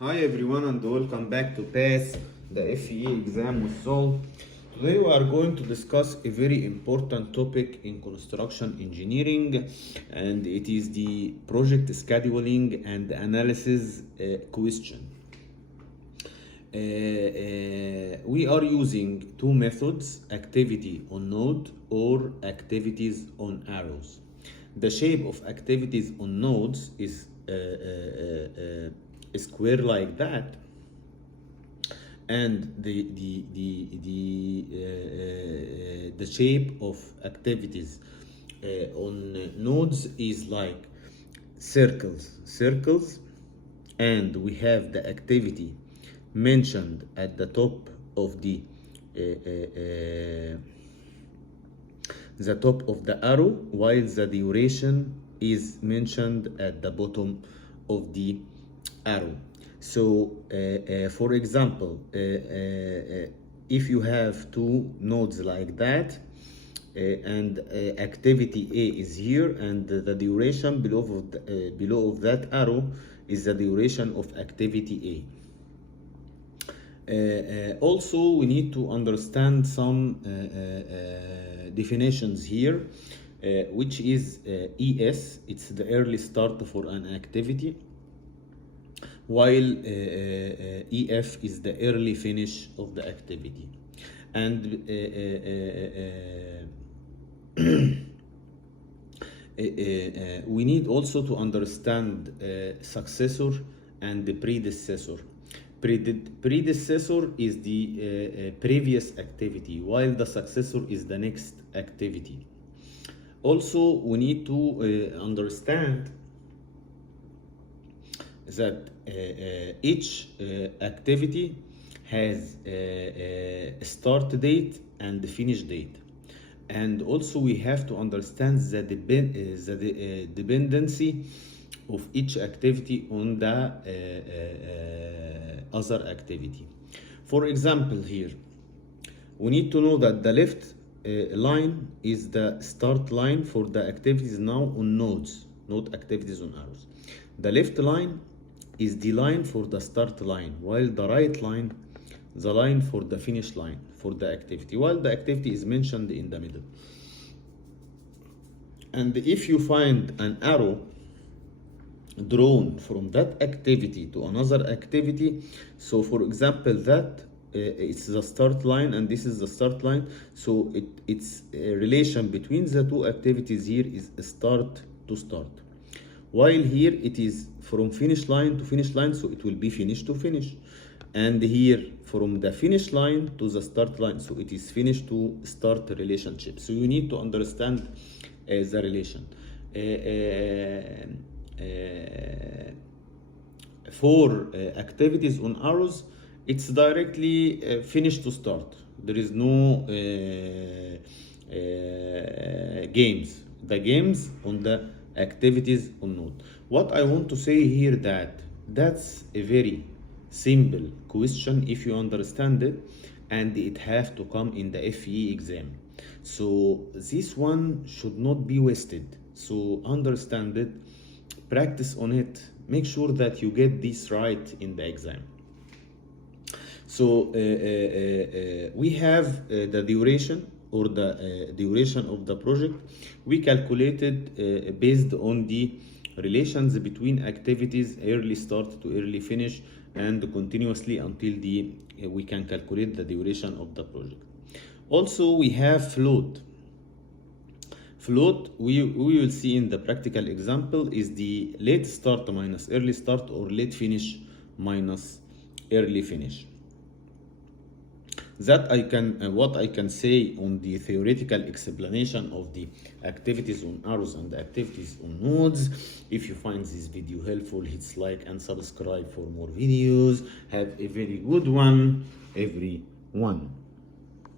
Hi everyone and welcome back to Pass the FE exam with Sol. Today we are going to discuss a very important topic in construction engineering, and it is the project scheduling and analysis question. We are using two methods, activity on node or activities on arrows. The shape of activities on nodes is a square like that, and the shape of activities on nodes is like circles, and we have the activity mentioned at the top of the top of the arrow, while the duration is mentioned at the bottom of the arrow. So for example, if you have two nodes like that, and activity A is here, and the duration below of that arrow is the duration of activity A. Also, we need to understand some definitions here, which is ES, it's the early start for an activity, while EF is the early finish of the activity. And we need also to understand successor and the predecessor. Predecessor is the previous activity, while the successor is the next activity. Also, we need to understand that each activity has a start date and finish date. And also we have to understand the dependency of each activity on the other activity. For example, here we need to know that the left line is the start line for the activities now on nodes, not activities on arrows. The left line is the line for the start line, while the right line, the line for the finish line for the activity, while the activity is mentioned in the middle. And if you find an arrow drawn from that activity to another activity, so for example that it's the start line and this is the start line, so it's a relation between the two activities here is start to start, while here it is from finish line to finish line, so it will be finish to finish, and here from the finish line to the start line, so it is finish to start relationship. So you need to understand the relation. For activities on arrows, it's directly finish to start. There is no games. The games on the activities on node. What I want to say here that's a very simple question if you understand it, and it has to come in the FE exam. So this one should not be wasted. So understand it, practice on it, make sure that you get this right in the exam. So we have the duration or the duration of the project. We calculated based on the relations between activities, early start to early finish, and continuously until we can calculate the duration of the project. Also, we have float. Float, we will see in the practical example, is the late start minus early start, or late finish minus early finish. That what I can say on the theoretical explanation of the activities on arrows and the activities on nodes. If you find this video helpful, hit like and subscribe for more videos. Have a very good one, everyone.